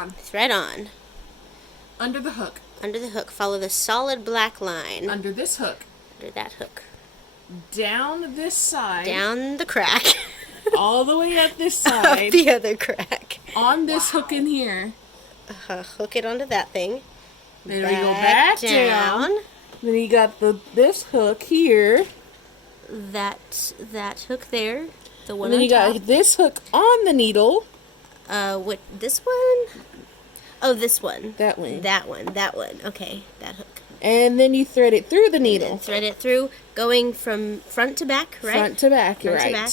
on. Thread on. Under the hook. Under the hook, follow the solid black line. Under this hook. Under that hook. Down this side. Down the crack. All the way up this side. Up the other crack. On this hook in here. Hook it onto that thing. Then we go back down. Then you got this hook here. That hook there. The one and then on you top. got this hook on the needle. What, this one? Oh, this one. That one. That one. Okay, that hook. And then you thread it through the needle. Thread it through, going from front to back, right? Front to back, front right. to back.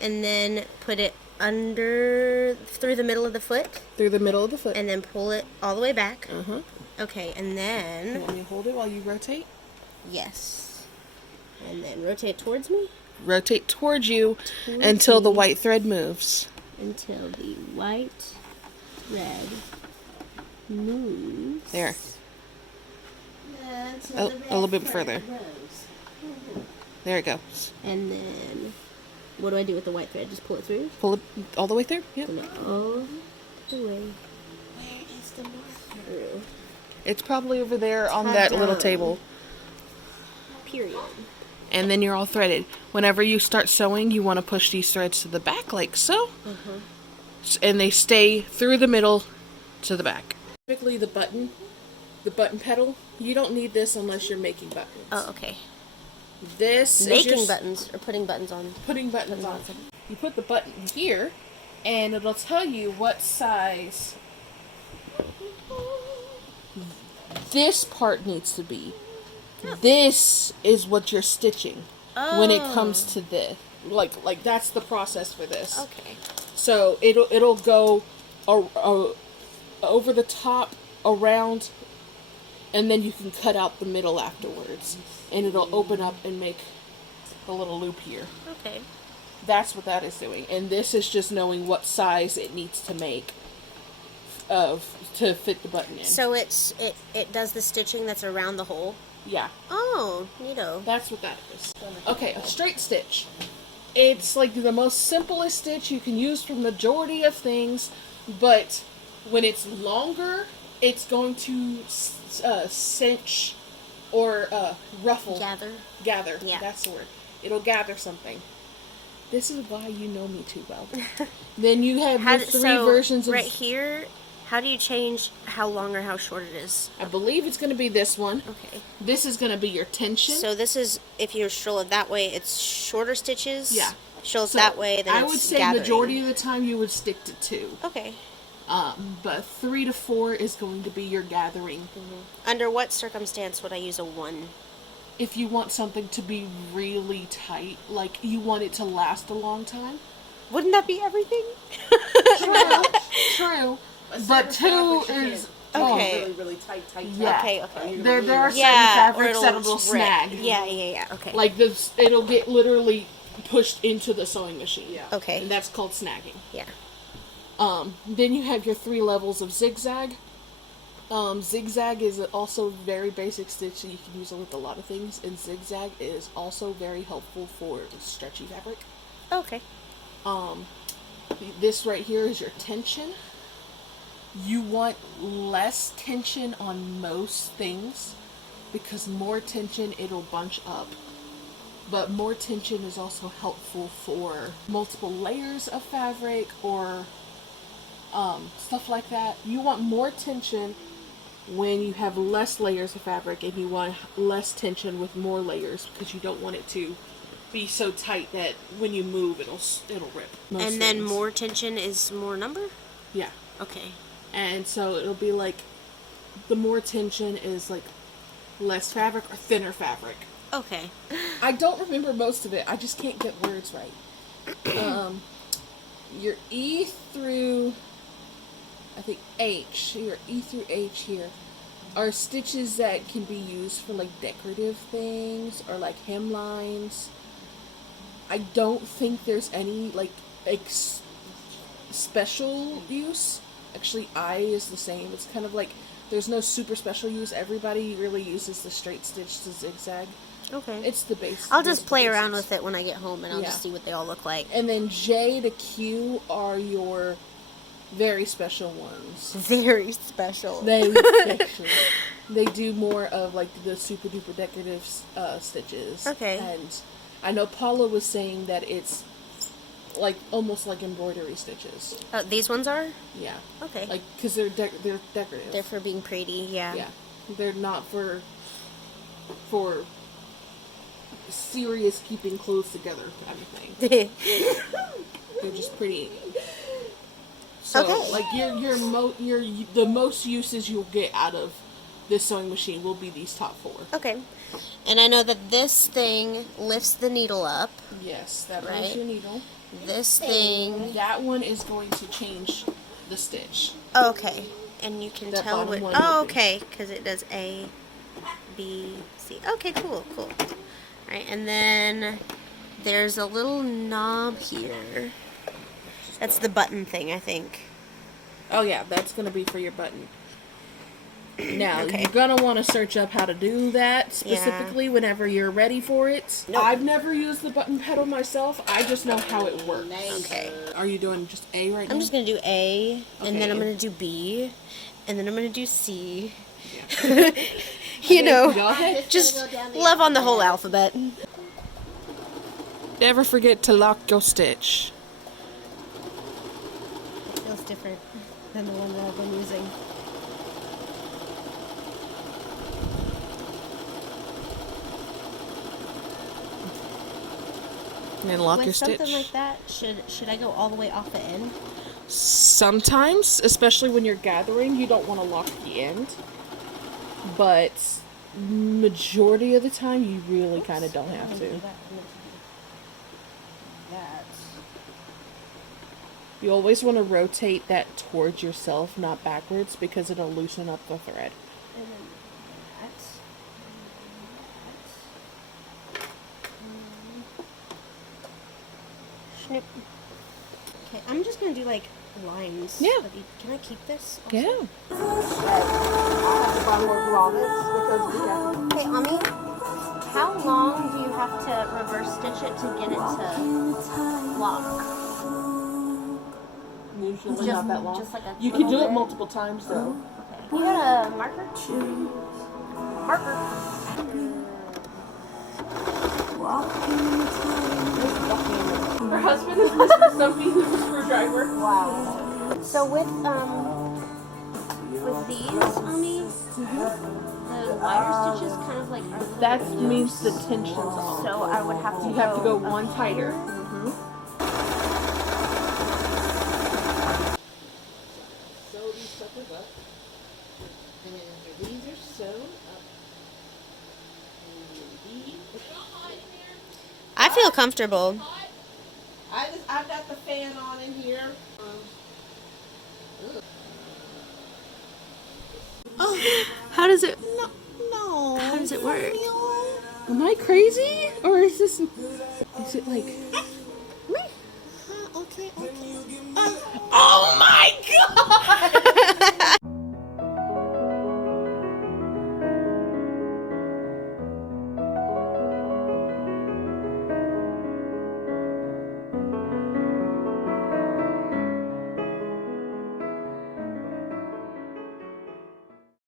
And then put it through the middle of the foot. Through the middle of the foot. And then pull it all the way back. Uh-huh. Okay, and then... Let me hold it while you rotate. Yes. And then rotate towards me. Rotate towards you until the white thread moves. Until the white thread moves. There. A little bit further. There it goes. And then, what do I do with the white thread? Just pull it through? Pull it all the way through? Yep. Pull it all the way. Where is the mark through? It's probably over there on that little table. Period. And then you're all threaded. Whenever you start sewing, you want to push these threads to the back like so. And they stay through the middle to the back. Typically the button pedal, you don't need this unless you're making buttons. Oh, okay. This making buttons or putting buttons on. Putting buttons on. You put the button here and it'll tell you what size this part needs to be. This is what you're stitching when it comes to this. Like that's the process for this. Okay. So it'll go over the top, around, and then you can cut out the middle afterwards, and it'll open up and make a little loop here. Okay. That's what that is doing, and this is just knowing what size it needs to make to fit the button in. So it does the stitching that's around the hole. Yeah. Oh, neato. That's what that is. Okay, a straight stitch. It's like the most simplest stitch you can use for majority of things, but when it's longer, it's going to cinch or ruffle. Gather. Yeah. That's the word. It'll gather something. This is why you know me too well. Then you have the three versions of... right here, how do you change how long or how short it is? I believe it's going to be this one. Okay. This is going to be your tension. So this is, if you stroll it that way, it's shorter stitches? Yeah. Strolls that way, then I would say gathering. majority of the time you would stick to 2. Okay. But 3 to 4 is going to be your gathering. Under what circumstance would I use a 1? If you want something to be really tight, like you want it to last a long time. Wouldn't that be everything? True. But 2 is okay. Really tight. Yeah. Okay. There are certain fabrics that will snag. Yeah. Okay. Like this, it'll get literally pushed into the sewing machine. Yeah. Okay. And that's called snagging. Yeah. Then you have your 3 levels of zigzag. Zigzag is also very basic stitch that you can use with a lot of things, and zigzag is also very helpful for stretchy fabric. Okay. This right here is your tension. You want less tension on most things because more tension it'll bunch up. But more tension is also helpful for multiple layers of fabric or stuff like that. You want more tension when you have less layers of fabric, and you want less tension with more layers because you don't want it to be so tight that when you move it'll rip. And then more tension is more number? Yeah. Okay. And so it'll be like the more tension is like less fabric or thinner fabric. Okay. I don't remember most of it. I just can't get words right. Your E through, I think H, your E through H here, are stitches that can be used for like decorative things or like hemlines. I don't think there's any like special use. Actually, I is the same. It's kind of like there's no super special use. Everybody really uses the straight stitch to zigzag. Okay. It's the base. I'll just play around with it when I get home, and I'll Yeah. just see what they all look like. And then J to Q are your Very special ones. Very special. Very special. They do more of like the super duper decorative stitches. Okay. And I know Paula was saying that it's like almost like embroidery stitches. Oh, these ones are? Yeah. Okay. Like because they're decorative. They're for being pretty, yeah. Yeah. They're not for serious keeping clothes together kind of thing. They're just pretty. So Okay. like the most uses you'll get out of this sewing machine will be these top 4. Okay. And I know that this thing lifts the needle up. Yes, that Right. runs your needle. This thing. That one is going to change the stitch. Oh, okay. And you can That tell bottom what. one Oh, will be. okay. Because it does A, B, C. Okay, cool. All right. And then there's a little knob here. That's the button thing, I think. Oh yeah, that's gonna be for your button. Now, Okay. you're going to want to search up how to do that specifically whenever you're ready for it. Nope. I've never used the button pedal myself. I just know how it works. Okay. Are you doing just A right now? I'm just going to do A, and then Okay. I'm going to do B, and then I'm going to do C. Yeah. You know, Go ahead. just love on the whole alphabet. Never forget to lock your stitch. It feels different than the one that I've been using. And then lock With your something stitch. like that, should I go all the way off the end? Sometimes, especially when you're gathering, you don't want to lock the end. But majority of the time, you really kind of don't have to. You always want to rotate that towards yourself, not backwards, because it'll loosen up the thread. And then that. Snip. Okay, I'm just gonna do like lines. Yeah. of each- Can I keep this? Also? Yeah. I'll have to buy more grommets because we have. Okay, Ami, how long do you have to reverse stitch it to get it to lock? Usually not that long. just like a You can do little it bit. multiple times though. Okay. You got a marker? Marker. Her husband is listening to something with a screwdriver. Wow. So with these, Ami, the wire stitches kind of like are little That bit means the loose. tension's off. So I would have to You have to go up one tighter. here. Sew these suckers up. And then after these are sewn up. And these. I feel comfortable. I've got the fan on in here. How does it? No. How does it work? Am I crazy? Or is this... Is it like... Okay. Oh my god!